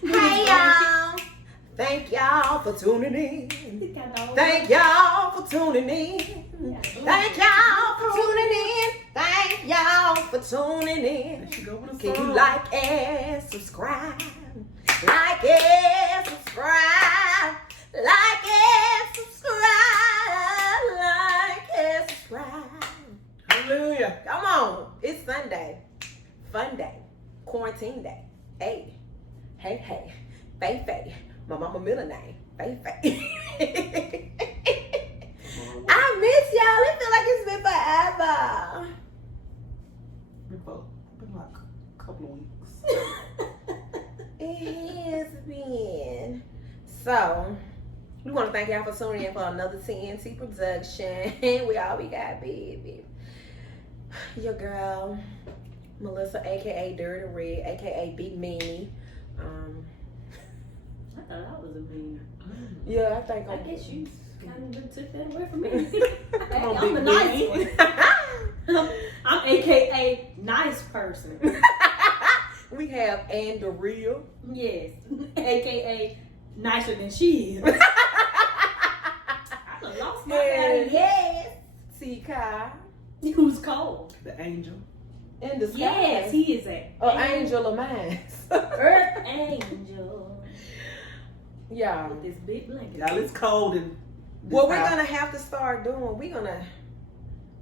Hey y'all! Thank y'all for tuning in. Thank y'all for tuning in. Thank y'all for tuning in. Thank y'all for tuning in. Can you like and subscribe? Like and subscribe. Like and subscribe. Like and subscribe. Hallelujah. Come on. It's Sunday. Fun day. Quarantine day. Hey. Hey, hey. Faye, Faye. My mama middle name. Faye, Faye. I miss y'all. It feel like it's been forever. Been like a couple of weeks. It has been. So, we want to thank y'all for tuning in for another T.N.T production. We got, baby. Your girl, Melissa, a.k.a. DirtyRed, a.k.a. Big Meanie. I thought I was a bean. Yeah, I think I guess you kind of took that away from me. on, I'm a Big nice one. I'm a.k.a. nice person. We have Andrea. Yes, a.k.a. nicer than she is. I done lost my And body. yes, TCarr. Who's cold? The angel. In the sky. Yes, he is a Angel of mine. Earth angel Yeah. with this big blanket. Y'all, it's cold and What we're gonna have to start doing,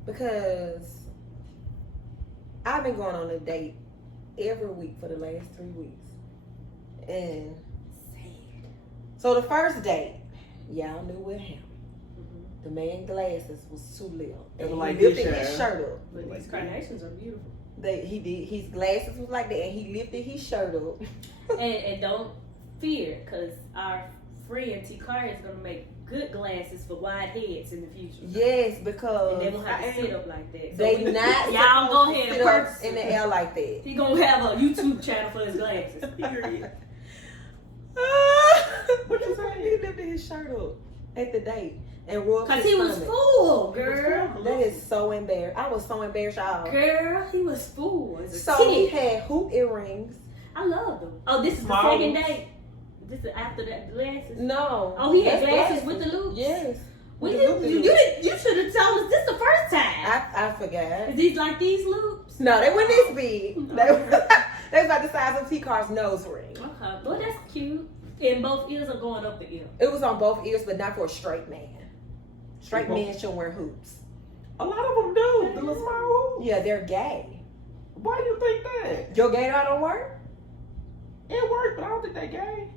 because I've been going on a date every week for the last 3 weeks. And so the first date, y'all knew what happened. Mm-hmm. The man glasses was too little. They And were he like lifted this, his yeah. shirt up. But these carnations are beautiful. He did, his glasses was like that, and he lifted his shirt up. And don't fear, because our friend TCarr is going to make good glasses for wide heads in the future. Yes, because And they will have to sit up like that. So they not y'all go ahead sit and up purchase in the air like that. He gonna have a YouTube channel for his glasses. Period. What you saying? He lifted his shirt up at the date and rubbed Cause his he was stomach. full, girl. That is so embarrassing. I was so embarrassed, y'all. Girl, he was full. As a So he kid. had hoop earrings. I love them. Oh, this is the Models. second date. This is after that glasses. No. Oh, he had That's glasses with the loops? Yes. Well, With the loopy you should have told us this the first time. I forgot. Is these like these loops? No, they weren't this big. They was about the size of T-Car's nose ring. Okay, well that's cute. And both ears are going up the ear. It was on both ears, but not for a straight man. Straight men should wear hoops. A lot of them do. The little small hoops. Yeah, they're gay. Why do you think that? Your gaydar don't work? It works, but I don't think they gay.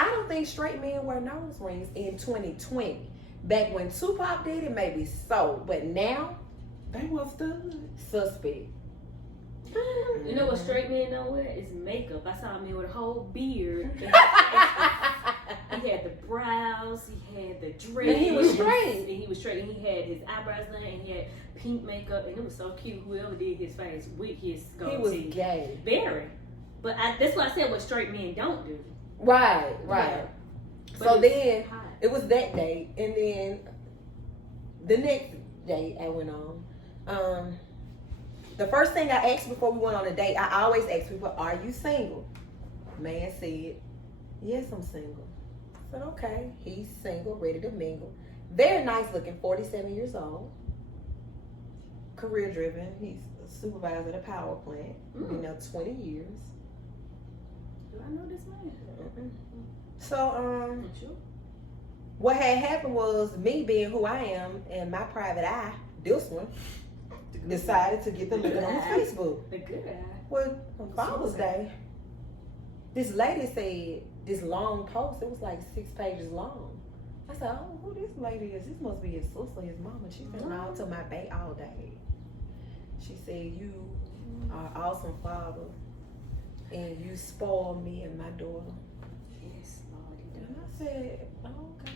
I don't think straight men wear nose rings in 2020. Back when Tupac did it, maybe so. But now, They was studs. suspect. You know what straight men don't wear? Is makeup. I saw a man with a whole beard. He had the brows, he had the dreads. And he was straight. And he was straight. And he had his eyebrows done, and he had pink makeup, and it was so cute. Whoever did his face with his goatee. He was gay. Very. But that's what I said what straight men don't do. Right. Yeah. So But it's then, hot. it was that day. And then, the next day I went on. The first thing I asked before we went on a date, I always ask people, are you single? Man said, yes, I'm single. I said, okay. He's single, ready to mingle. Very nice looking, 47 years old. Career driven. He's a supervisor at a power plant. Been there 20 years. Do I know this man? So, I'm sure. what had happened was me being who I am and my private eye, this one, decided to get the looking on Facebook. The good eye. Well, on Father's Day, this lady said this long post, it was like 6 pages long. I said, oh, who this lady is? This must be his sister, his mama. She said, no, to my bae all day. She said, you are an awesome father and you spoil me and my daughter. Yes, Lord, he And does. I said, oh, okay.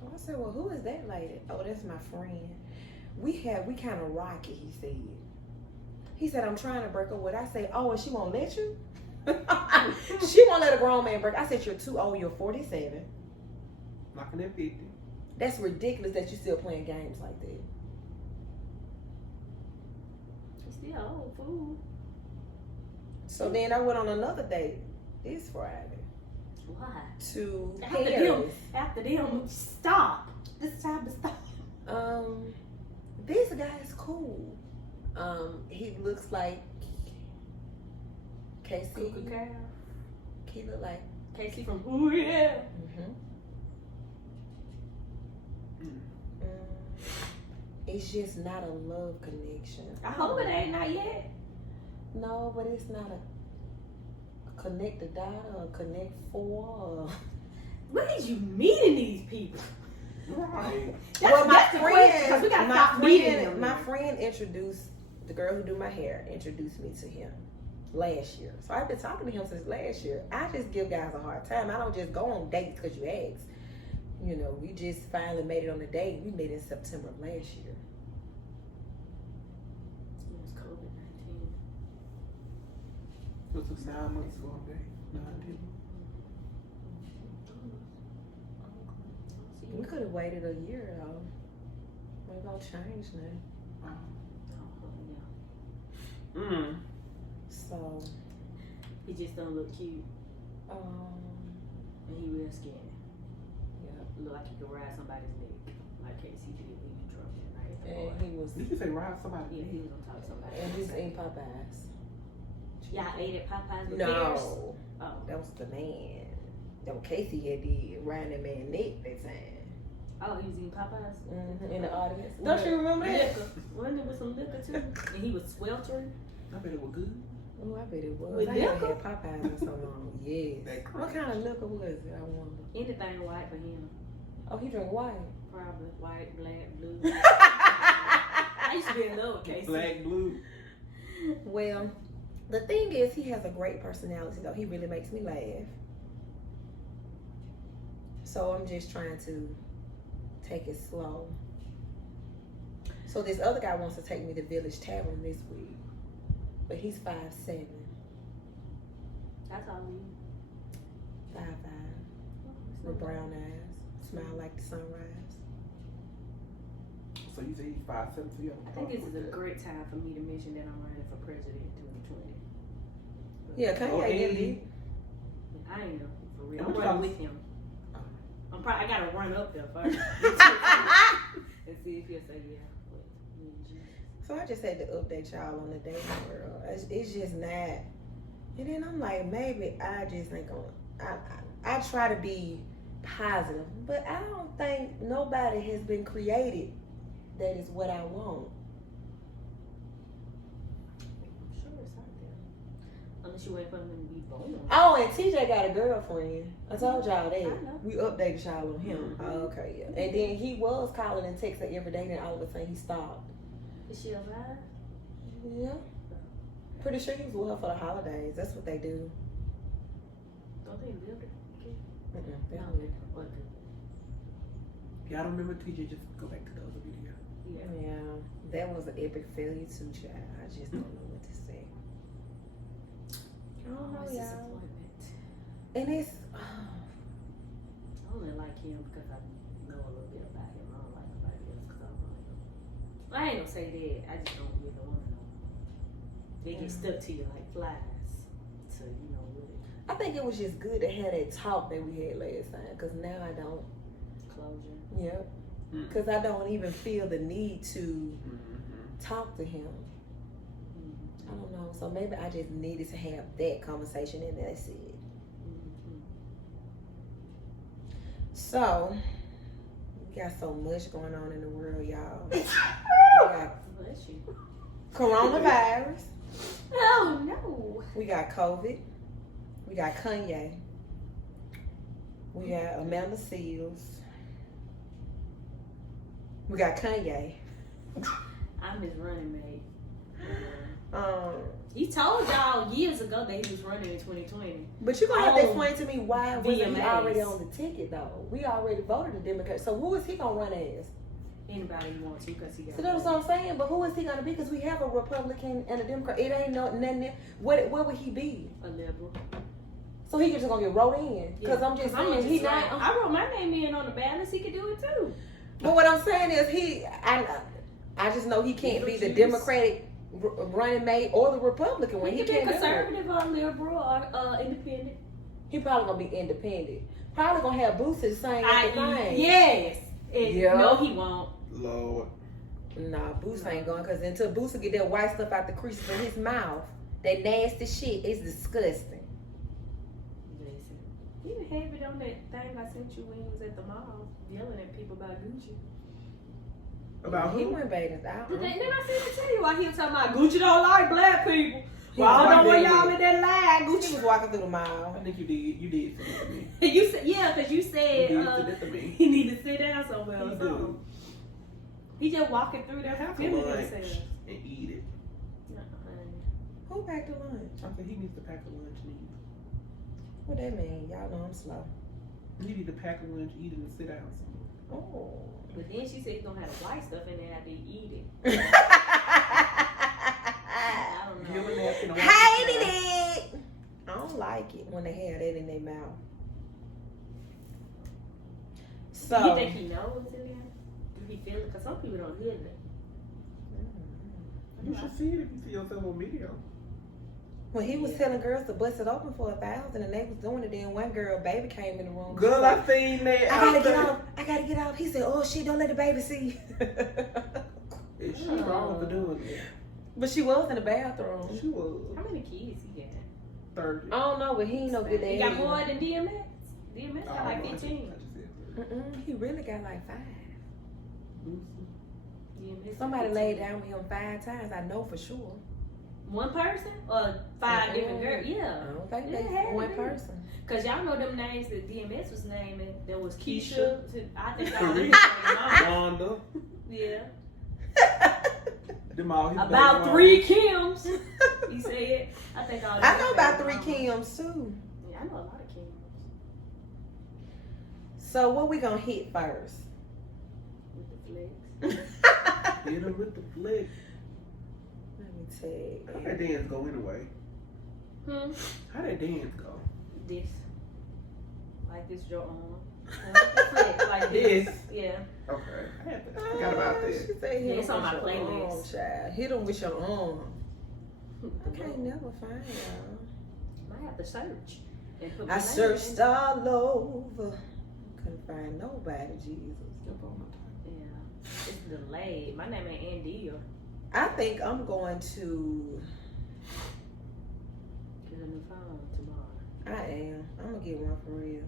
So I said, well, who is that lady? Oh, that's my friend. We kind of rocky, he said. He said, I'm trying to break up with her. I said, oh, and she won't let you? She won't let a grown man break. I said, you're too old. You're 47. Knocking at 50. That's ridiculous that you're still playing games like that. He's still old fool. So then I went on another date this Friday. Why? To After Paris. them, stop. It's time to stop. This guy is cool. He looks like Casey. TCarr. He look like Casey from Ooh Yeah. It's just not a love connection. I hope it ain't not yet. No, but it's not a connect the dot or connect four. Or... Where did you meeting these people? Right. Well, my we got to stop meeting them. my friend introduced the girl who do my hair. Introduced me to him last year. So I've been talking to him since last year. I just give guys a hard time. I don't just go on dates because you ask. You know, we just finally made it on the date. We met in September of last year. It was COVID-19. It was 9 months ago on day. 9, 10. We could have waited a year though. Maybe I'll change now. So. He just don't look cute. And he real skinny. Yeah. Look like he could ride somebody's neck. Like Casey did when you drunk that night. And he was. Did you say ride somebody? Yeah, he was on top of somebody. And he's eating Popeyes. Y'all ate at Popeyes with No. bears? Oh. That was the man. That was Casey had did riding that man neck that time. Oh, he was eating Popeyes? In the audience. Don't you remember that? Liquor. Wasn't it with some liquor too? And he was sweltering? I bet it was good. Oh, I bet it was. With I haven't liquor? had Popeyes in so long. Yes. What kind of liquor was it? I wonder. Anything white for him. Oh, he drank white. Probably white, black, blue. I used to be in love with Casey. Black, blue. Well, the thing is, he has a great personality, though. He really makes me laugh. So I'm just trying to take it slow. So this other guy wants to take me to Village Tavern this week. But he's 5'7". That's all you. 5'5". With brown eyes. Smile like the sunrise. So you say he's 5'7", so you have a I think problem this is with a that. great time for me to mention that I'm running for president in 2020. Yeah, Kanye did it. I am, for real. And I'm what running y'all- with him. I gotta run up there first. And see if he'll say yeah. So I just had to update y'all on the dating world. It's just not. And then I'm like, maybe I just ain't gonna. I try to be positive, but I don't think nobody has been created that is what I want. I'm sure it's out there. Unless you wait for them to be born. Oh, and TJ got a girlfriend. I told y'all that. I know. We updated y'all on him. Oh, okay, yeah. And then he was calling and texting every day, then all of a sudden he stopped. Is she alive? Yeah. Pretty sure he was with her for the holidays. That's what they do. Don't they live there? They No, don't live. what the? Y'all don't remember TJ? Just go back to the other video. Yeah. Yeah, that was an epic failure too, child. I just don't know what to say. I don't know, It's y'all. disappointment. And it's, I only like him because I know a little bit about him. I don't like nobody else because I don't know him. I ain't gonna say that. I just don't really want to know. They get stuck to you like flies. So, you know, really I think it was just good to have that talk that we had last time, because now I don't. closure. Yep. Because I don't even feel the need to talk to him. I don't know. So maybe I just needed to have that conversation and that's it. So, we got so much going on in the world, y'all. We got Bless you. coronavirus. Oh, no. We got COVID. We got Kanye. We got Amanda Seals. We got Kanye. I'm his running mate. He He told y'all years ago that he was running in 2020. But you're gonna have to Oh, explain to me why wasn't he VMAs. already on the ticket though? We already voted a Democrat. So who is he gonna run as? Anybody you want to because he got So that's what I'm saying. But who is he gonna be? Because we have a Republican and a Democrat. It ain't nothing. What would he be? a liberal. So he just gonna get wrote in? Because I'm just saying he not. I wrote my name in on the ballots. He could do it too. But what I'm saying is I just know he can't be the Beetlejuice. Democratic running mate or the Republican one. He can be conservative or liberal or independent. He probably gonna be independent. Probably gonna have Boosie sing at the thing. Yes. Yeah. No, he won't. Lord. Nah, Boosie ain't going, because until Boosie get that white stuff out the creases of his mouth, that nasty shit is disgusting. Listen, you didn't have it on that thing I sent you when you was at the mall yelling at people about Gucci. About He who? went bathing out. Then I sent it to you while he was talking about Gucci don't like black people. He Well, I was don't know where walking y'all in. in that line. He Gucci was walking through the mall. I think you did. You did send it to me. You said, yeah, because you said You did send it to me. he need to sit down somewhere He or do. something. He just walking through there. How Pack a feeling lunch himself? and eat it. Who packed the lunch? I said he needs to pack a lunch and eat What that mean? Y'all know I'm slow. it. He need to pack a lunch, eat it, and sit down somewhere. Oh. But then she said he's gonna have the white stuff in there after he eat it. I don't know. Give a napkin and wipe Hated it down. it. I don't like it when they have that in their mouth. So You think he knows it? Do he feel it? Because some people don't feel it. You should see it if you see yourself on video. when he was telling girls to bust it open for $1,000 and they was doing it, then one girl, baby, came in the room. Girl, She's like, I seen that. I gotta get off. I gotta get off. He said, "Oh shit, don't let the baby see." Is she wrong for doing it? But she was in the bathroom. She was How many kids he got? 30. I don't know, but he ain't no good He at got more than DMX. DMX got like 15. He really got like 5. DMX Somebody 15. laid down with him 5 times. I know for sure. One person or 5 different girls? I Yeah. don't think Yeah, it they had to one be. person. Cause y'all know them names that DMX was naming. There was Keisha. Keisha. I think that was his Teresa. mom. Wanda. Yeah. Them all his About baby 3 Kims. He said. I think all. I know about baby 3 mamas. Kims too. Yeah, I know a lot of Kims. So what we gonna hit first? With the flex. mamas. Hit him with the flick. Let me see. How that dance go anyway? How that dance go? This. Like this your arm. Flex, like this. Yeah. Okay. I forgot about She that. said, Yeah, hit it's him on with my your playlist. arm, child. Hit him with your arm. I can't never find y'all. Might have to search. And put my I name searched in. all over. Couldn't find nobody, Jesus. Yeah. It's delayed. My name ain't Andrea. I think I'm going to. Get a new phone tomorrow. I am. I'm gonna get one for real.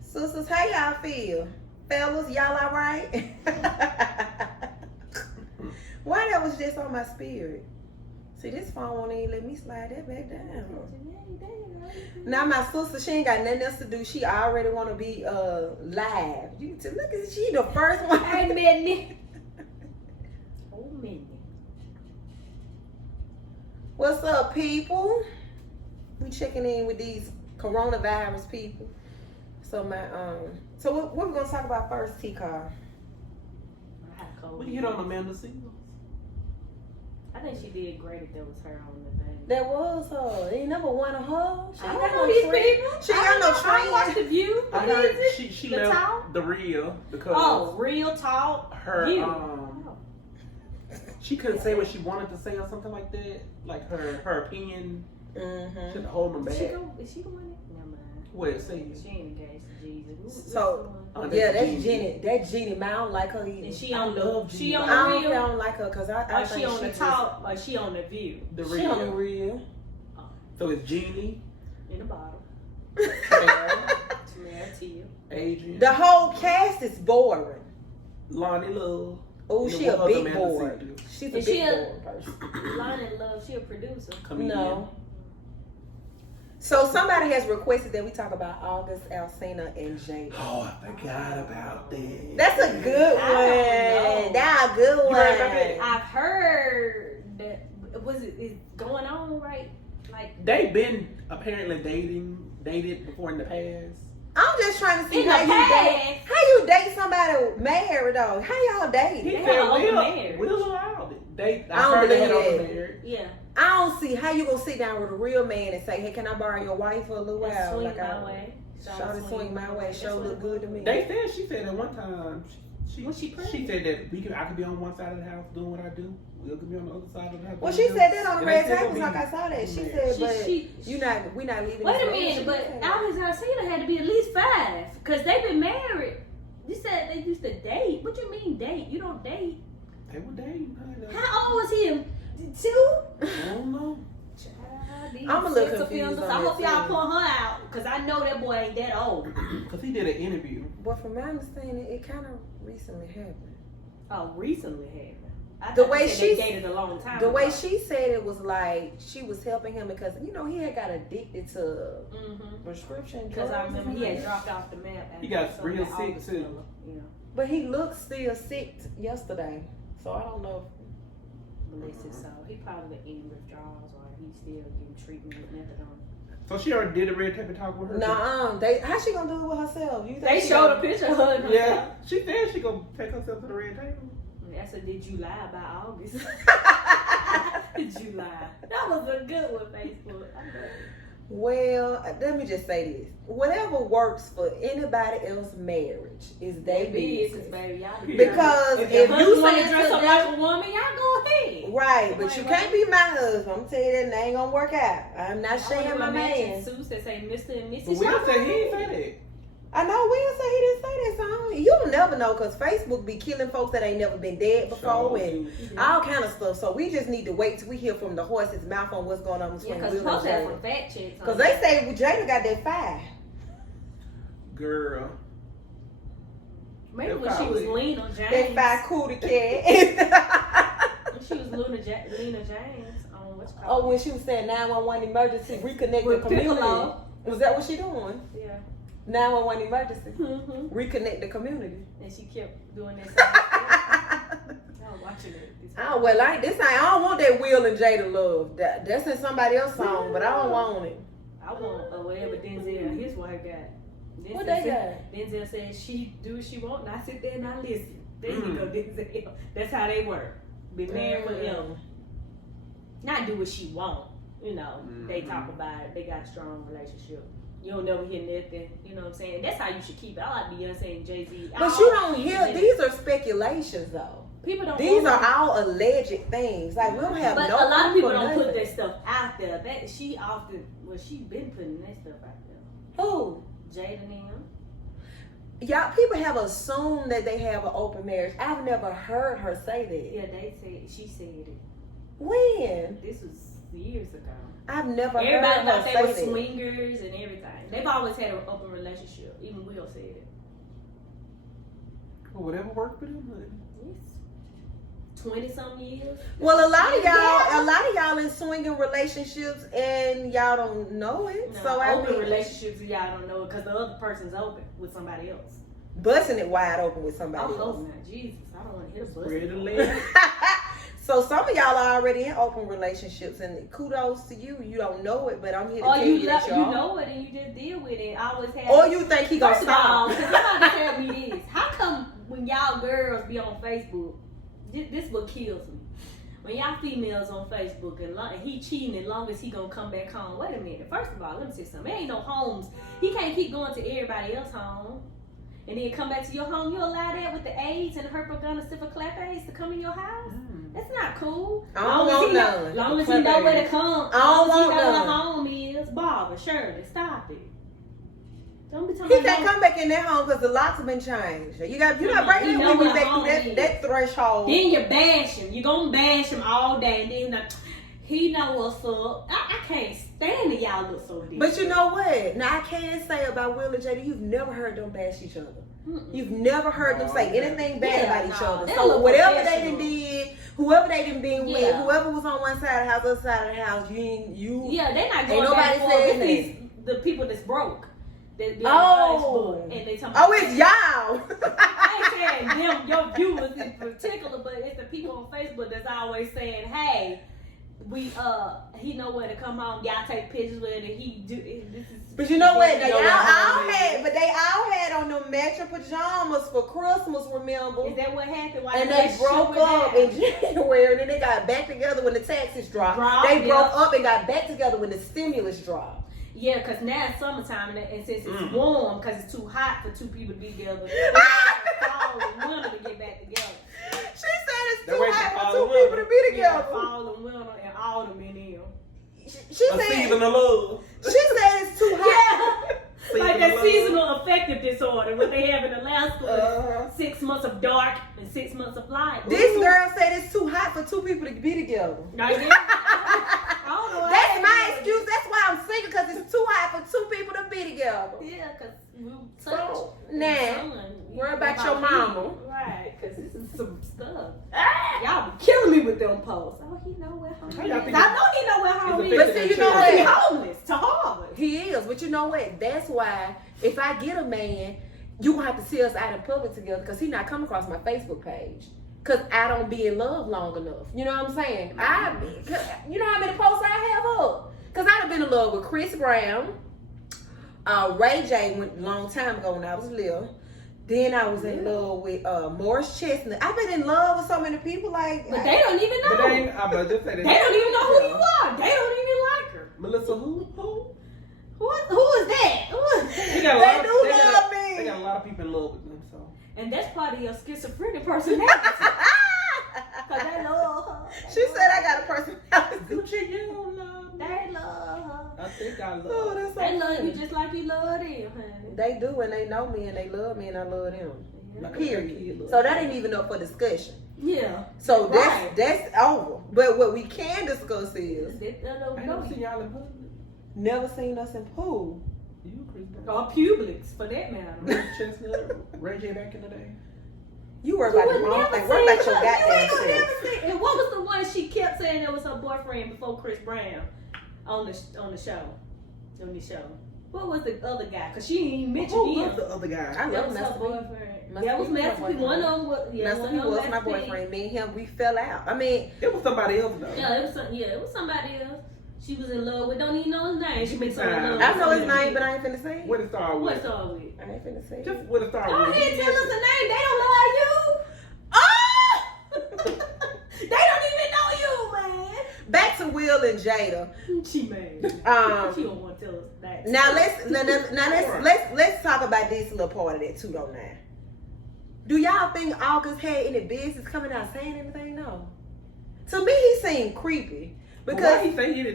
Sisters, how y'all feel? Fellas, y'all alright? Why that was just on my spirit? See, this phone won't even let me slide that back down. Now my sister, she ain't got nothing else to do. She already want to be live. You can look at she the first one. Hey, Minnie. Oh, Minnie. What's up, people? We checking in with these coronavirus people. So so what we gonna talk about first, TCarr? I had a cold. We hit on Amanda Seals. I think she did great if that was her on the thing. That was her. They never won a her. She I ain't don't got know no these trend. people. She ain't got no I watched trend. The View. I What heard is it? she The left Talk? the real because Oh, Real Talk. her View. she couldn't say what she wanted to say or something like that. Like her opinion. She had Mm-hmm. to hold them Is back. she going in? Never mind. What say you? She ain't engaged to Jesus. What's So, the one? Oh, Yeah, that's Jeannie. Jenny. That Jenny, man, I don't like her either. And she I on love the Jeannie. she on I the don't, Real. I don't like her because I Or think she on the just- Talk. Or she on the View. The She on the real. real. So it's Jeannie, In the bottom. Tamara, Tamara Tia. Adrian, The whole cast is boring. Lonnie Love. Oh, and she one a other big Amanda board. Seals. She's a Is she big a- boring person. Lonnie Love. She a producer. Comedian. No. So somebody has requested that we talk about August, Alcina, and Jay. Oh, I forgot about that. That's a good I don't one. know. That's a good You one. heard about that? I've heard that is going on right. Like They've been apparently dated before in the past. I'm just trying to see in the how you date. past. How you date somebody married though? How y'all date? They He had said an open marriage. Will allowed it. I don't heard they had believe open that. marriage. Yeah. I don't see how you gonna sit down with a real man and say, "Hey, can I borrow your wife for a little Let's while?" swing Like my way. Show to swing my way. Show look good to me. She said at one time. She said that I could be on one side of the house doing what I do. We'll be on the other side of the house. Well, she said that on the And red they said tables, it'll like I be saw that. She married. said, we not leaving. Wait this a minute, but Alexandra had to be at least 5 because they've been married. You said they used to date. What you mean date? You don't date. They were dating. How old was he? 2? I don't know. I'm a little confused on I hope this y'all thing. pull her out because I know that boy ain't that old. Because he did an interview. But from my understanding, it kind of recently happened. Oh, recently happened. I The thought way you said they she- dated a long time The ago. way she said it was like she was helping him because he had got addicted to prescription drugs. Because I remember he had dropped off the map. He got after real that sick, August too. fella, you know. But he looked still sick yesterday, so I don't know. Melissa, so he probably in withdrawals or he's still getting treatment with methadone. So she already did a red tape and talk with her? Nah, how she gonna do it with herself? You think They she showed gonna- a picture of her. And Yeah. She said she gonna take herself to the red table. I said, did you lie about August? Did you lie? That was a good one, Facebook. I love it. Well, let me just say this: whatever works for anybody else's marriage is their business. baby. Y'all do Because if if your you husband wanna say dress to up them- like a woman, y'all go ahead. Right, but Right, you right. can't be my husband. I'm telling you that ain't gonna work out. I'm not sharing my man. Suits that say Mr. and Mrs. But Will Y'all said go he ain't ahead. say that. I know Will said he didn't say that song. You'll never know because Facebook be killing folks that ain't never been dead before and all kind of stuff. So we just need to wait till we hear from the horse's mouth on what's going on Yeah, between because Will and supposed to have Jada. some fact checks. Because they say Jada got that 5. Girl. maybe They'll when she was probably- Lena That James. 5 cootie cat. When she was Lena James on what's Oh, called. when she was saying 911 emergency, reconnect With the community. Piccolo. Was that what she doing? Yeah. 911 emergency. Mm-hmm. Reconnect the community. And she kept doing that. I was watching it. Oh, well, I don't want that Will and Jada love. That's in somebody else's song, but I don't want it. I want whatever Denzel and his wife got. Denzel What they said- Denzel said she do what she want, and I sit there and I listen. There you go, Denzel. That's how they work. Be married forever. Not do what she want. You know, they talk about it. They got a strong relationship. You don't never hear nothing. You know what I'm saying? That's how you should keep it. I like Beyonce and Jay-Z. But you don't hear, these are speculations though. People don't. These want are all alleged things. Like, we don't have But no a lot of people proof don't or put nothing. that stuff out there. That she often, she been putting that stuff out there. Who? Jada and them. Y'all, people have assumed that they have an open marriage. I've never heard her say that. Yeah, they said she said it. When? This was years ago. I've never Everybody heard her thought they were say that. swingers and everything. They've always had an open relationship. Even Will said it. Well, whatever worked for them, honey. Yes. 20-some years. Well, a lot of Yeah. y'all in swinging relationships and y'all don't know it. No, So I open mean, relationships, y'all don't know it because the other person's open with somebody else. busting it wide open with I somebody hope else. not. Jesus, I don't want to hit a bus. Spread the leg. So some of y'all are already in open relationships, and kudos to you. You don't know it, but I'm here to Or tell you, you that you y'all. know it and you just deal with it. I always have. Or you think he gonna First of all, stop? because somebody tell me this. How come when y'all girls be on Facebook, this what kills me. When y'all females on Facebook and he cheating as long as he gonna come back home. Wait a minute. First of all, let me say something. There ain't no homes. He can't keep going to everybody else's home. And then come back to your home. You allow that with the AIDS and the herpes to come in your house? That's not cool. I don't want none. Long as he know where to come. I don't want Long as he know where none. the home is. Barbara, Shirley, stop it. Don't be He talking can't about come back in that home because the locks have been changed. You're not breaking He him know when we where back home through is. that threshold. Then you bash him. You gonna bash him all day. And then he know what's up. I can't stand it. Y'all look so different. But you know what? Now I can say about Will and Jada, you've never heard them bash each other. Mm-mm. You've never heard them say anything bad about each other. they So look whatever they professional. done did, whoever they done been with, Yeah. whoever was on one side of the house, other side of the house, you. Yeah, they not Ain't going nobody back and forth. saying It's the people that's broke. That be Oh. on Facebook and they talking Oh, it's y'all. I ain't saying them, your viewers in particular, but it's the people on Facebook that's always saying, hey, he know where to come home. Y'all take pictures with it. He do this is. But you know what? Now, He know they where home is. all had on them matching pajamas for Christmas, remember? Is that what happened? Why And the they broke up in January, and then they got back together when the taxes dropped. They broke up and got back together when the stimulus dropped. Yeah, because now it's summertime, and since it's warm, because it's too hot for two people to be together, fall and winter to get back together. She said it's too hot for two people to be together. Yeah, fall and winter and autumn in here. She said season of love. She said it's too hot. Yeah. Like that seasonal affective disorder, what they have in Alaska, 6 months of dark and 6 months of light. This girl said it's too hot for two people to be together. I don't know. That's my excuse. That's why I'm single, because it's too hot for two people to be together. Yeah, because we touch. Nah, worry about your mama. Right, because this is some stuff. Y'all be killing me with them posts. Oh, he know where home is. I know he know where home is. But see, you know what? He's homeless to Harvard. He is, but you know what? That's why if I get a man, you gonna have to see us out in public together, because he not coming across my Facebook page. Because I don't be in love long enough. You know what I'm saying? You know how many posts I have up? Because I've been in love with Chris Brown. Ray J went a long time ago when I was little. Then I was in love with Morris Chestnut. I've been in love with so many people, like. But they don't even know. They don't even know who you are. They don't even like her. Melissa, who? Who is that? They love me. They got a lot of people in love with them, so. And that's part of your schizophrenic personality. Because they love her. She said I got a personality. Gucci, you don't love me. They love her. I think I love Oh, that's so They love funny. you just like you love them, honey. They do, and they know me, and they love me, and I love them. Yeah. Period. So that ain't even up for discussion. Yeah. So Right. that's over. But what we can discuss is I don't see y'all in public. never seen us in pool. You, Chris Brown. Or Publix, for that matter. Morris Chestnut, Ray J back in the day. You worry about the wrong thing. Worry about your goddamn self. And what was the one she kept saying that was her boyfriend before Chris Brown on the show? On the show. What was the other guy? Because she didn't even mention Who him. was the other guy? I That love was her Master P. boyfriend. Master That was P was my Master P. boyfriend. One of them was, Master P was my boyfriend. Me and him, we fell out. I mean, It was somebody else though. Yeah, it was somebody else. She was in love with. Don't even know his name. She been so in love. I with know his so many name, but people. I ain't finna say it. What it started with? What's all with? I ain't finna say it. Just what it started Go with. ahead, tell us the name. They don't love you. Oh! They don't even know you, man. Back to Will and Jada. She mad. She don't want to tell us that. Now let's talk about this little part of that 209. Do y'all think August had any business coming out saying anything? No. To me, he seemed creepy because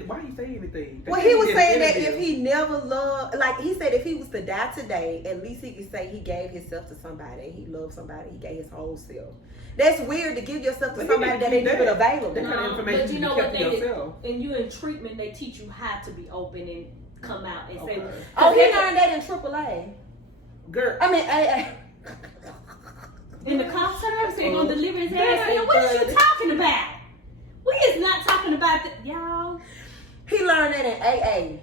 why he say anything? Well, he was saying that if he never loved, like he said, if he was to die today, at least he could say he gave himself to somebody. He loved somebody. He gave his whole self. That's weird to give yourself to somebody that ain't even available. That kind of information but you know what kept they to yourself. and you in treatment, they teach you how to be open and come out and say. Oh, he learned that in AAA. Girl, I mean, AA. In the cop service, they're gonna deliver his ass. And what is you talking about? We is not talking about that, y'all. He learned that in AA.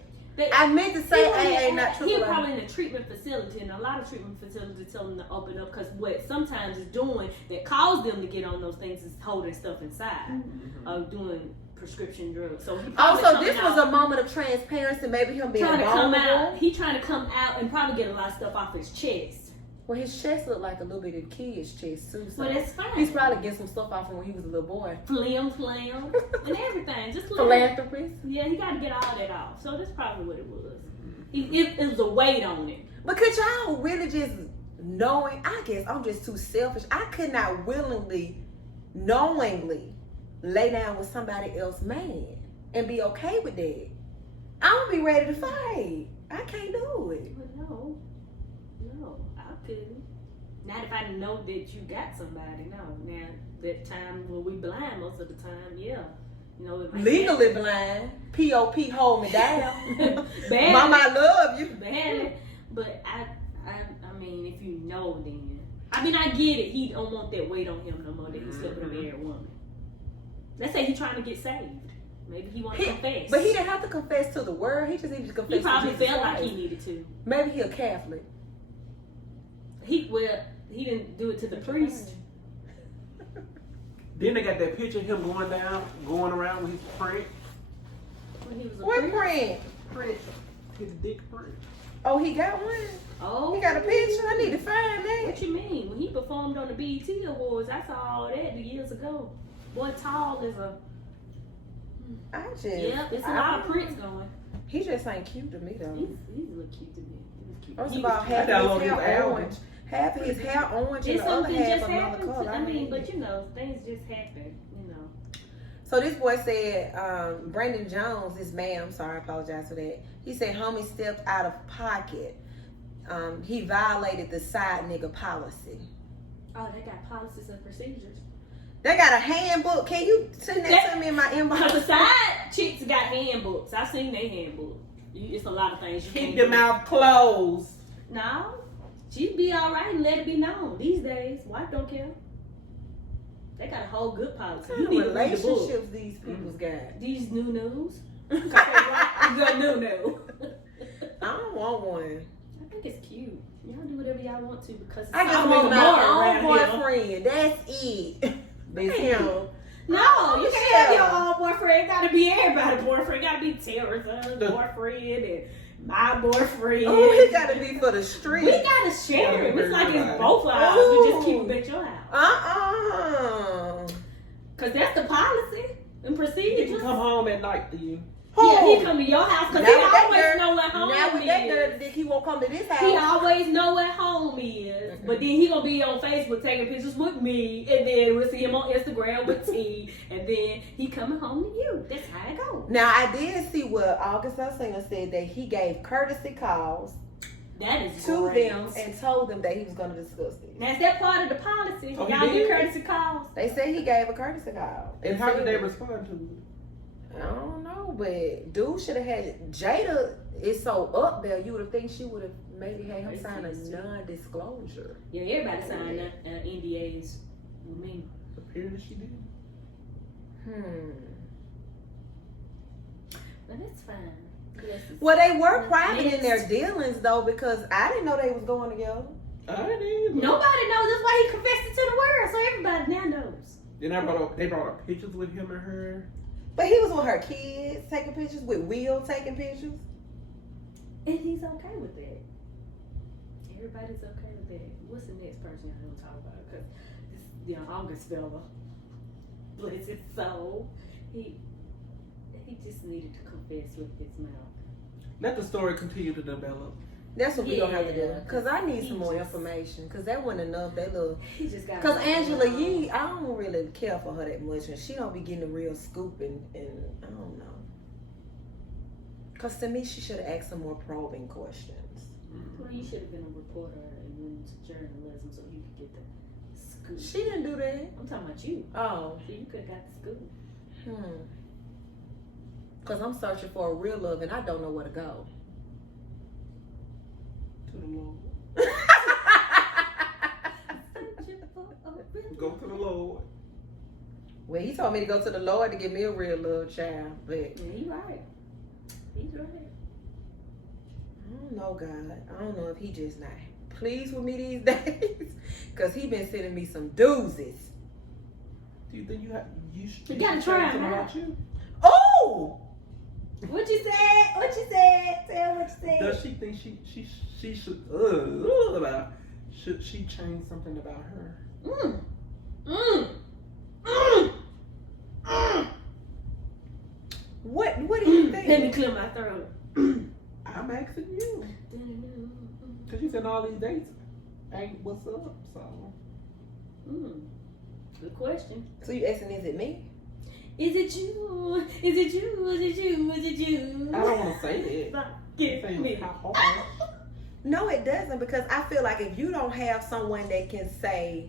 I meant to say AA, not AAA. He was probably in a treatment facility, and a lot of treatment facilities tell them to open up because what sometimes is doing that caused them to get on those things is holding stuff inside, doing prescription drugs. So also, this was a moment of transparency. Maybe him being trying to come vulnerable. out. He trying to come out and probably get a lot of stuff off his chest. Well, his chest looked like a little bit of kid's chest too. So Well, that's fine. he's probably getting some stuff off him when he was a little boy. Flam, and everything. Just a little. Philanthropist. Yeah, he got to get all that off. So that's probably what it was. It was a weight on it. But could y'all really just knowing? I guess I'm just too selfish. I could not willingly, knowingly lay down with somebody else's man and be okay with that. I'm gonna be ready to fight. I can't do it. But no, I couldn't. Not if I know that you got somebody. No. Now that time when we blind most of the time, yeah. You know, it Legally blind. P.O.P. hold me down. Badly. Mama, I love you. Badly. But I mean, if you know, then I mean, I get it. He don't want that weight on him no more that he's sleeping with a married woman. Let's say he's trying to get saved. Maybe he wants to confess. But he didn't have to confess to the world. He just needed to confess. He probably to Jesus felt Christ. like he needed to. Maybe he a Catholic. He didn't do it to the priest. Then they got that picture of him going around with his print. When he was a What priest. print? Print. His dick print. Oh, he got one? Oh. He got a picture. I need to find that. What you mean? When he performed on the BET Awards, I saw all that years ago. Boy, tall is a. I just. Yep, it's a lot of prints going. He just ain't cute to me though. He's a little cute to me. First of all, half of his hair orange. Half of his hair orange and the other half another color. I mean, but you know, things just happen, you know. So this boy said, Brandon Jones, this man, I'm sorry, I apologize for that. He said, homie stepped out of pocket. He violated the side nigga policy. Oh, they got policies and procedures. They got a handbook. Can you send that to me in my inbox? The side chicks got handbooks. I've seen their handbook. It's a lot of things you keep can't your do. mouth closed. No, she'd be all right and let it be known. These days, wife don't care. They got a whole good policy. What kind of relationships these people's got? These new-news. You got new-new. I don't want one. I think it's cute. Y'all do whatever y'all want to because it's I just want my own boyfriend. That's it. It's him. No, you can't have your own boyfriend. It gotta be everybody's boyfriend. It gotta be Terizon's boyfriend and my boyfriend. Oh, he gotta be for the street. We gotta share him. It's like it's both of us. We just keep him at your house. Cause that's the policy and procedure. He can come home at night to you. Yeah, he come to your house because he always know what home now with is. that dirty dick, he won't come to this house. He always know what home is. But then he gonna be on Facebook taking pictures with me, and then we'll see him on Instagram with T, and then he coming home to you. That's how it goes. Now I did see what August Alsina said that he gave courtesy calls that is to great. them and told them that he was gonna discuss it. That's that part of the policy. Oh, Y'all get courtesy calls. They said he gave a courtesy call. And how did they respond to it? I don't know, but dude should have had Jada is so up there. You would have think she would have maybe had him sign a non-disclosure. Yeah, everybody signed NDAs with me. Apparently she did. But that's fine. Well, they were private in their dealings though, because I didn't know they was going together. I didn't. Nobody knows. That's why he confessed it to the world, so everybody now knows. Then they brought up pictures with him and her. But he was with her kids taking pictures, with Will taking pictures. And he's okay with that. Everybody's okay with that. What's the next person I'm going to talk about? Because this August fella, bless his soul, he just needed to confess with his mouth. Let the story continue to develop. That's what we gonna have to do. Cause I need some more information. Cause that wasn't enough. That little. He just got. Cause Angela Yee, I don't really care for her that much, and she don't be getting the real scoop, and I don't know. Cause to me, she should have asked some more probing questions. Well, you should have been a reporter and went into journalism so you could get the scoop. She didn't do that. I'm talking about you. Oh. So you could have got the scoop. Cause I'm searching for a real love, and I don't know where to go. To the Lord. Go to the Lord. Well, he told me to go to the Lord to give me a real love child, but yeah, he's right. He's right. I don't know, God. I don't know if he just not pleased with me these days, cause he been sending me some doozies. Do you think you should gotta try something him out. about you? Oh! What you said? What you said? Tell what you said. Does she think she should should she change something about her? What do you think? Let me clear my throat. I'm asking you. Cause you said all these dates ain't what's up, so. Good question. So you asking, is it me? Is it you? Is it you? Is it you? Is it you? I don't want to say that. Get me. How hard. No, it doesn't, because I feel like if you don't have someone that can say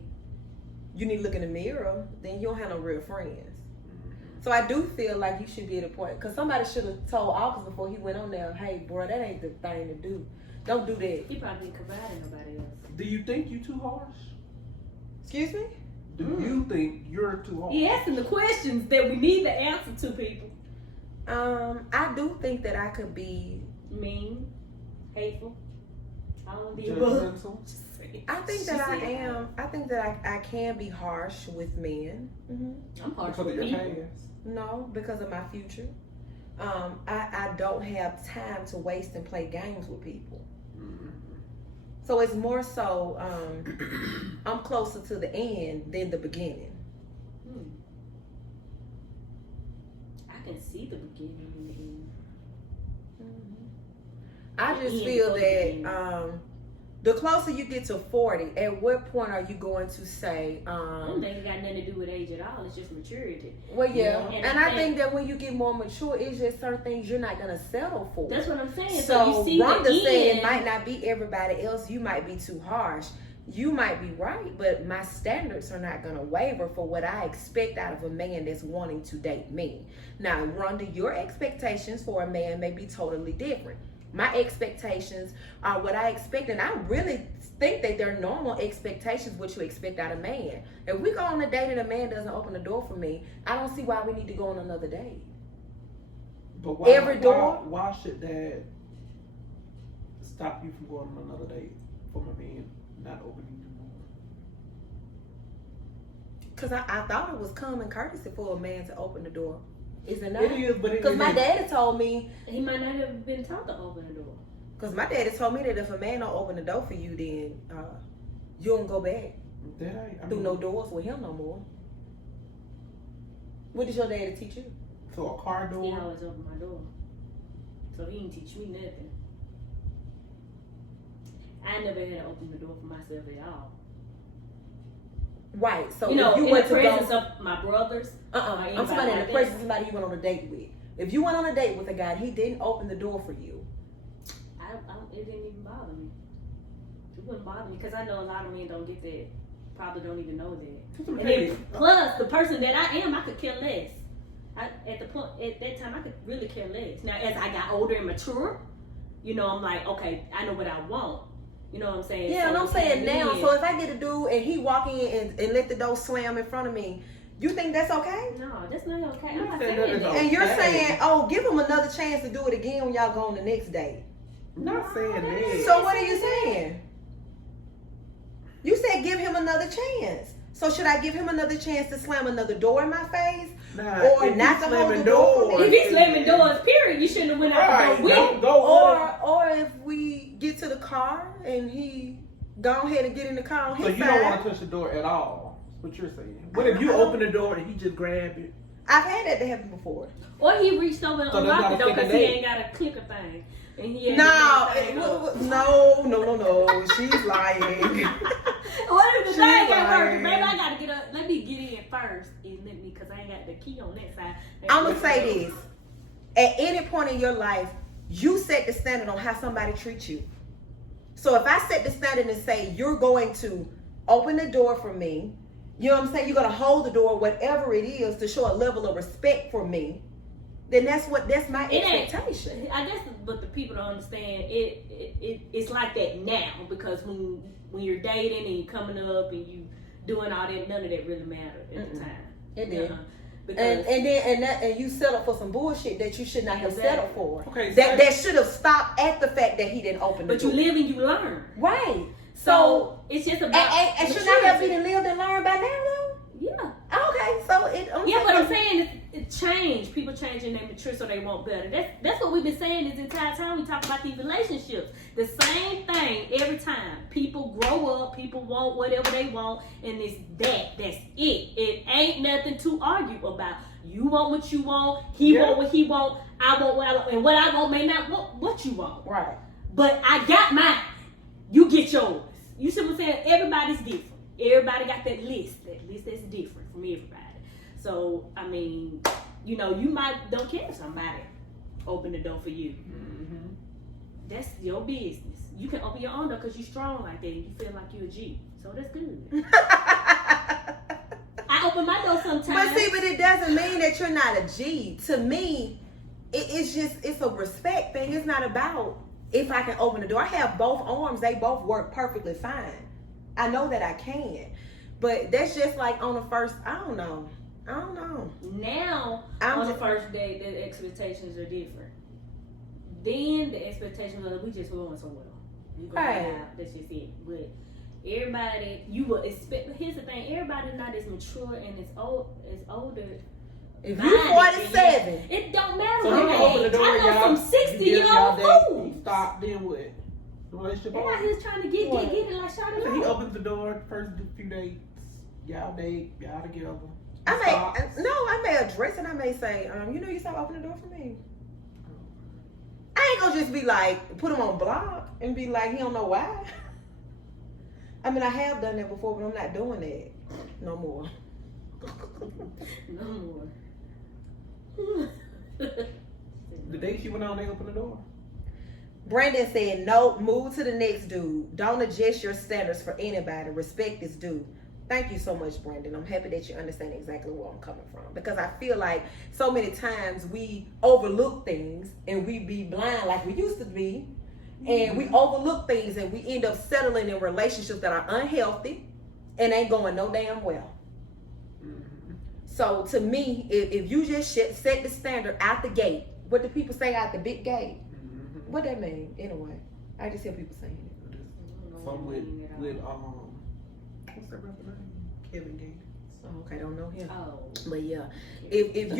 you need to look in the mirror, then you don't have no real friends. So I do feel like you should be at a point, because somebody should have told August before he went on there, hey, bro, that ain't the thing to do. Don't do that. He probably didn't confide in nobody else. Do you think you too harsh? Excuse me? Do you think you're too harsh? He asking the questions that we need to answer to people. I do think that I could be mean, hateful. All of the Judgmental. I think that I am. I think that I can be harsh with men. I'm harsh Because with of your people. past. No, because of my future. I don't have time to waste and play games with people. So it's more so I'm closer to the end than the beginning. I can see the beginning and the end. I just feel that the closer you get to 40, at what point are you going to say? I don't think it got nothing to do with age at all. It's just maturity. Well, yeah, and I think that when you get more mature, it's just certain things you're not gonna settle for. That's what I'm saying. So you see Rhonda the said end. it might not be everybody else. You might be too harsh. You might be right, but my standards are not gonna waver for what I expect out of a man that's wanting to date me. Now, Rhonda, your expectations for a man may be totally different. My expectations are what I expect, and I really think that they're normal expectations, what you expect out of a man. If we go on a date and a man doesn't open the door for me, I don't see why we need to go on another date. But why, Every door? Why should that stop you from going on another date from a man not opening the door? Because I thought it was common courtesy for a man to open the door. Is it not? It is, but because my daddy told me. He might not have been taught to open the door. Because my daddy told me that if a man don't open the door for you, then you don't go back through no doors with him no more. What did your daddy teach you? So a car door? He always opened my door. So he didn't teach me nothing. I never had to open the door for myself at all. Right. So you know, if you in went the to presence go, of my brothers. I'm talking about in the presence of somebody you went on a date with. If you went on a date with a guy and he didn't open the door for you, it didn't even bother me. It wouldn't bother me because I know a lot of men don't get that. Probably don't even know that. And then, plus, the person that I am, I could care less. At that time, I could really care less. Now, as I got older and mature, you know, I'm like, okay, I know what I want. You know what I'm saying? yeah, so and I'm saying now. So if I get a dude and he walk in and let the door slam in front of me, you think that's okay? No, that's not okay. I'm not saying saying that. that. And you're saying, oh, give him another chance to do it again when y'all go on the next date. Not saying that. So what are you saying? You said give him another chance. So should I give him another chance to slam another door in my face? Nah, Or not to hold the door for me? If he's slamming doors, period, you shouldn't have went out the door with him. Or if we get to the car and he go ahead and get in the car on his So you side. don't want to touch the door at all? That's what you're saying. What if you open the door and he just grab it? I've had that to happen before. Or he reached over and So that's unlocked not the a door because second he date. ain't got a clicker thing. And he ain't No, no. She's lying. What if the She's thing ain't working? lying. Baby, I gotta get up. Let me get in first and let me, because I ain't got the key on that side. I'm gonna say this: at any point in your life, you set the standard on how somebody treats you. So if I set the standard and say you're going to open the door for me, you know what I'm saying? You're gonna hold the door, whatever it is, to show a level of respect for me. Then that's my expectation. I guess what the people don't understand, it's like that now, because when you're dating and you're coming up and you doing all that, none of that really mattered at the time. It did. Because And you settled for some bullshit that you should not have settled for. Okay, that should have stopped at the fact that he didn't open the but door. you live and you learn. Right. So it's just about and should not have been lived and learned by now though? Yeah. Okay, so But I'm saying it changed. People changing their mature so they want better. That's what we've been saying this entire time. We talk about these relationships. The same thing every time. People grow up, people want whatever they want, and it's that's it. It ain't nothing to argue about. You want what you want, he want what he want, I want what I want, and what I want may not want what you want. Right. But I got mine. You get yours. You see what I'm saying? Everybody's different. Everybody got that list that's different from everybody. So, I mean, you know, you might don't care if somebody open the door for you. Mm-hmm. That's your business. You can open your own door because you're strong like that and you feel like you're a G. So that's good. I open my door sometimes. But it doesn't mean that you're not a G. To me, it's a respect thing. It's not about if I can open the door. I have both arms. They both work perfectly fine. I know that I can. But that's just like on the first, I don't know. Now, on the first date, the expectations are different. Then the expectations are we just going somewhere. You go out, that's just it. But everybody, you will expect. Here's the thing: everybody's not as mature and as older. If you're 47, it don't matter. So he can open the door. I know some 60-year-old fools. Stop. Then what? The relationship They over. out here trying to get it like shot it He up. opens the door, first few dates, y'all date, y'all together. I may address it. I may say, you stop opening the door for me. I ain't gonna just be like, put him on block and be like, he don't know why. I mean, I have done that before, but I'm not doing that no more. No more. The day she went on, they opened the door. Brandon said, no, move to the next dude. Don't adjust your standards for anybody. Respect this dude. Thank you so much, Brandon. I'm happy that you understand exactly where I'm coming from. Because I feel like so many times we overlook things and we be blind like we used to be. And we overlook things and we end up settling in relationships that are unhealthy and ain't going no damn well. So to me, if you just set the standard out the gate, what do people say out the big gate? What that mean? Anyway, I just hear people saying it. Some with what's that rapper name? Kevin Gates. Oh, okay, don't know him. Oh. But yeah, if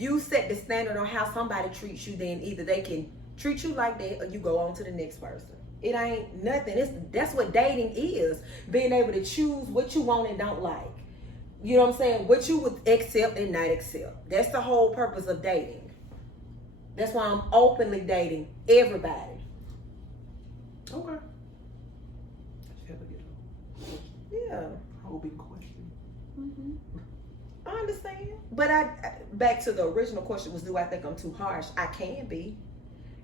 you set the standard on how somebody treats you, then either they can treat you like that or you go on to the next person. It ain't nothing. That's what dating is. Being able to choose what you want and don't like. You know what I'm saying? What you would accept and not accept. That's the whole purpose of dating. That's why I'm openly dating everybody. Okay. Yeah. Open question. I understand. But back to the original question was, do I think I'm too harsh? I can be.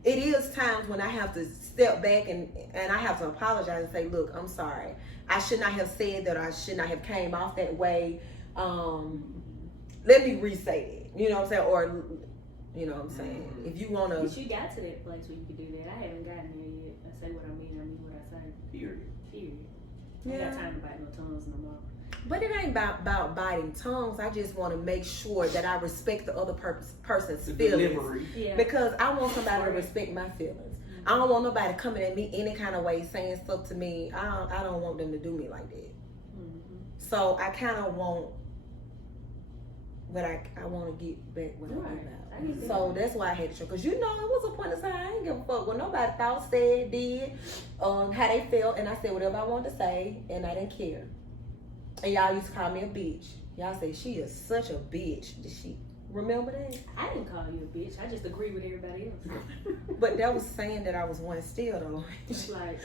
It is times when I have to step back and I have to apologize and say, look, I'm sorry. I should not have said that. I should not have came off that way. Let me re-say it. You know what I'm saying? Or, you know what I'm saying? If you want to. But you got to that place where you can do that. I haven't gotten there yet. I say what I mean what I say. Period. I ain't got time to bite no tongues no more. But it ain't about biting tongues. I just want to make sure that I respect the other person's feelings. Yeah. Because I want somebody to respect my feelings. I don't want nobody coming at me any kind of way saying stuff to me. I don't want them to do me like that. So I kind of want what I want to get back what I about. So that's why I had to show. Because it was a point in time I ain't give a fuck what nobody thought, said, did, how they felt. And I said whatever I wanted to say. And I didn't care. And y'all used to call me a bitch. Y'all say she is such a bitch. Did she remember that? I didn't call you a bitch. I just agree with everybody else. But that was saying that I was one still though. It's like,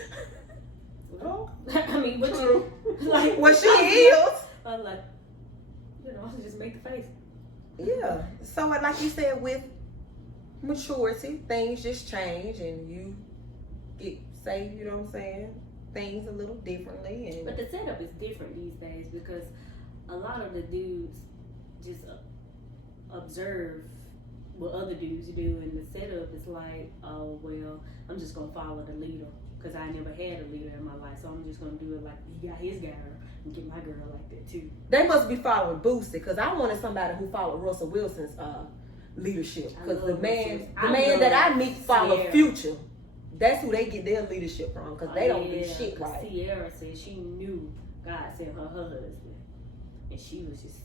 well, I mean, what you like? Well, she is. I'm like, just make the face. Yeah. So like you said, with maturity, things just change, and you say, you know what I'm saying, things a little differently. But the setup is different these days because a lot of the dudes just observe what other dudes do, and the setup is like, oh well, I'm just gonna follow the leader because I never had a leader in my life, so I'm just gonna do it like he got his girl and get my girl like that too. They must be following Boosie because I wanted somebody who followed Russell Wilson's leadership, because the man that I meet follow Future. That's who they get their leadership from, because they don't do shit right. Sierra said she knew God sent her husband, and she was just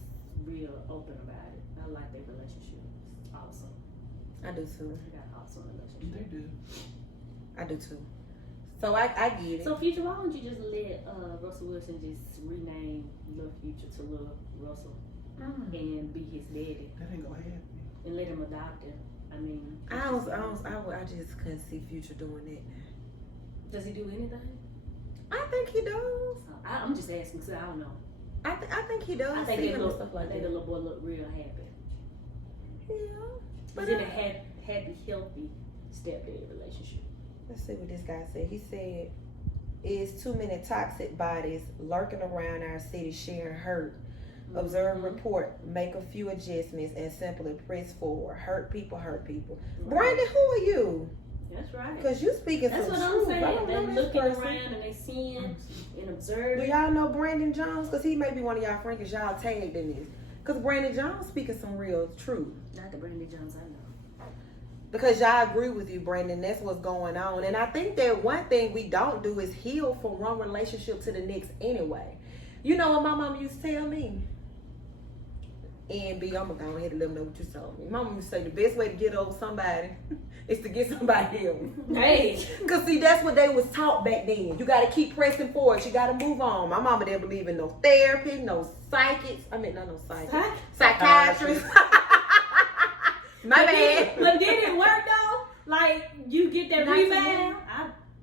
real open about it. I like their relationship. It's awesome. I do too. They got awesome relationship. They do. I do too. So I get it. So Future, why don't you just let Russell Wilson just rename Lil Future to Lil Russell and be his daddy? That ain't gonna happen. And let him adopt him. I mean, I just couldn't see Future doing that now. Does he do anything? I think he does. I'm just asking because I don't know. I think he does. I think the little boy look real happy. Yeah. But in a happy, healthy stepdad relationship. Let's see what this guy said. He said, "Is too many toxic bodies lurking around our city sharing hurt. Observe, report, make a few adjustments, and simply press forward. Hurt people hurt people." Right. Brandon, who are you? That's right. Because you speaking some truth. That's what I'm saying. They're looking around and they seeing and observing. Do y'all know Brandon Jones? Because he may be one of y'all friends. Y'all tagged in this. Because Brandon Jones speaking some real truth. Not the Brandon Jones I know. Because y'all agree with you, Brandon. That's what's going on. And I think that one thing we don't do is heal from one relationship to the next anyway. You know what my mom used to tell me? And B, I'm gonna go ahead and let them know what you told me. Mama used to say the best way to get over somebody is to get somebody else. Hey. Cause see, that's what they was taught back then. You gotta keep pressing forward. You gotta move on. My mama didn't believe in no therapy, no psychics. I mean, not no psychics. Psychiatrists. My bad. But did it work though? Like you get that rebound?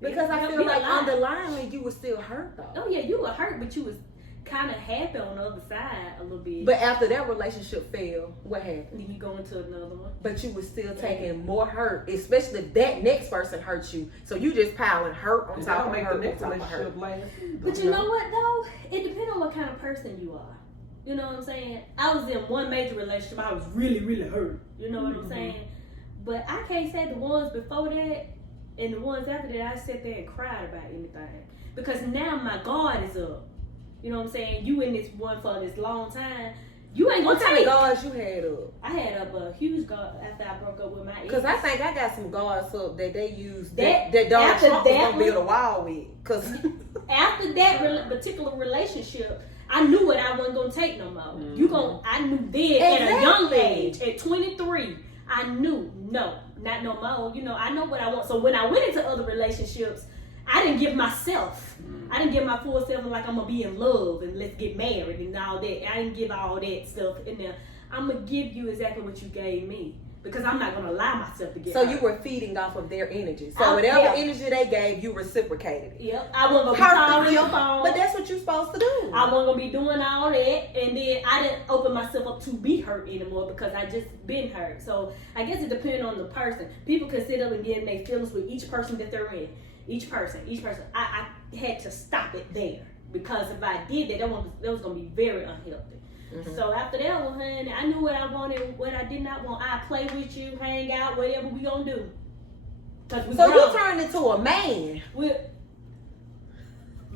Because I feel like underlyingly you was still hurt though. Oh yeah, you were hurt, but you was kind of happy on the other side a little bit. But after that relationship failed, what happened? Then you go into another one. But you was still taking more hurt, especially if that next person hurt you. So you just piling hurt on top of hurt. Next relationship last. But you know what though? It depends on what kind of person you are. You know what I'm saying? I was in one major relationship. I was really, really hurt. You know what I'm saying? But I can't say the ones before that and the ones after that, I sat there and cried about anything. Because now my guard is up. You know what I'm saying? You in this one for this long time. You ain't gonna What kind of guards you had up? I had up a huge guard after I broke up with my ex. Because I think I got some guards up that they use that Donald after Trump was that gonna build a wall with. Cause after that particular relationship, I knew what I wasn't gonna take no more. I knew then at a young age, at 23, I knew no, not no more. You know, I know what I want. So when I went into other relationships, I didn't give myself. I didn't give my full self like I'm gonna be in love and let's get married and all that. I didn't give all that stuff in there. I'm gonna give you exactly what you gave me because I'm not gonna allow myself to get. So hurt. you were feeding off of their energy. So whatever energy they gave, you reciprocated it. Yep. I wasn't gonna be calling your phone. But that's what you're supposed to do. I wasn't gonna be doing all that, and then I didn't open myself up to be hurt anymore because I just been hurt. So I guess it depends on the person. People can sit up and get in their feelings with each person that they're in. Each person. I had to stop it there because if I did that, that was gonna be very unhealthy. So after that one, honey, I knew what I wanted, what I did not want. I play with you, hang out, whatever we gonna do. So you turned into a man.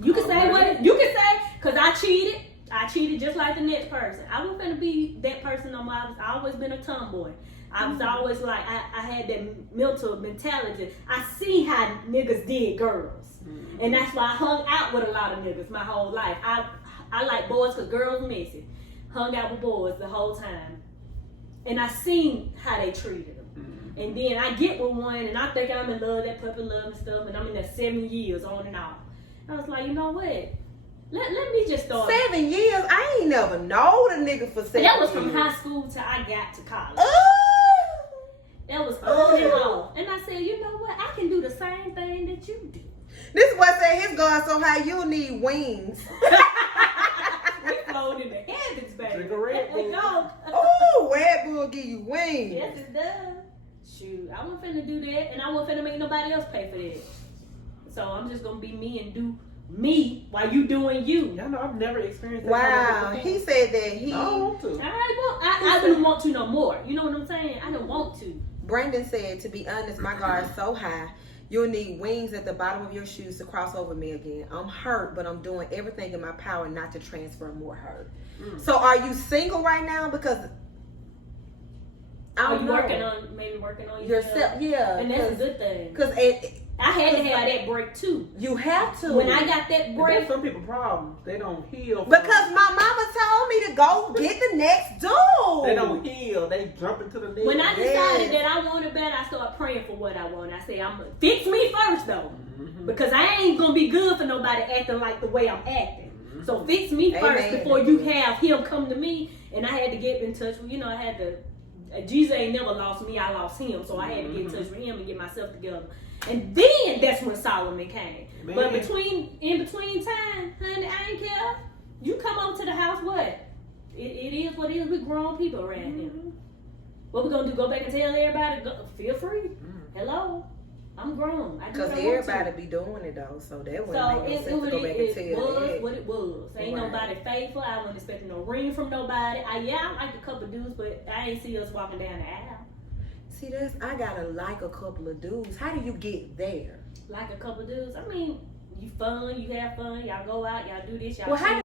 You can say what you can say, cause I cheated. I cheated just like the next person. I wasn't gonna be that person no more. I always been a tomboy. I was always like, I had that mental mentality. I see how niggas did girls. And that's why I hung out with a lot of niggas my whole life. I like boys because girls messy. Hung out with boys the whole time. And I seen how they treated them. And then I get with one and I think I'm in love, that puppy love and stuff. And I'm in there 7 years on and off. I was like, you know what? Let me just start. 7 years? I ain't never know the nigga for 7 years. That was from high school till I got to college. That was on and off. And I said, you know what? I can do the same thing that you do. This boy said his guard so high you'll need wings. We flown in the heavens, baby. Drink a Red Bull. Oh, Red Bull give you wings. Yes, it does. Shoot, I wasn't finna do that, and I wasn't finna make nobody else pay for that. So I'm just gonna be me and do me while you doing you. Y'all know I've never experienced that. Wow, he said that he. I don't want to. I didn't want to no more. You know what I'm saying? I didn't want to. Brandon said, to be honest, my guard is so high, you'll need wings at the bottom of your shoes to cross over me again. I'm hurt, but I'm doing everything in my power not to transfer more hurt. So are you single right now? Because Are you working on yourself? Yeah, and that's a good thing. Because I had to have that break too. You have to. When I got that break, that's some people problem. They don't heal. Because my mama told me to go get the next dude. They don't heal. They jump into the next. When I decided that I wanted better, I started praying for what I wanted. I said, I'm gonna fix me first though. Because I ain't gonna be good for nobody acting like the way I'm acting. So fix me first before you have him come to me. And I had to get in touch with, I had to, Jesus ain't never lost me, I lost him. So I had to get in touch with him and get myself together. And then that's when Solomon came. But in between time, honey, I ain't care. You come over to the house, what? It is what it is. We grown people around here. What we gonna do? Go back and tell everybody? Feel free. Hello, I'm grown. Because everybody be doing it though, so that wouldn't make no sense to go back and tell. It was what it was. Ain't nobody faithful. I wasn't expecting no ring from nobody. I liked a couple dudes, but I ain't see us walking down the aisle. See, I gotta like a couple of dudes. How do you get there? Like a couple of dudes? I mean, you fun, you have fun, y'all go out, y'all do this, y'all. Well, how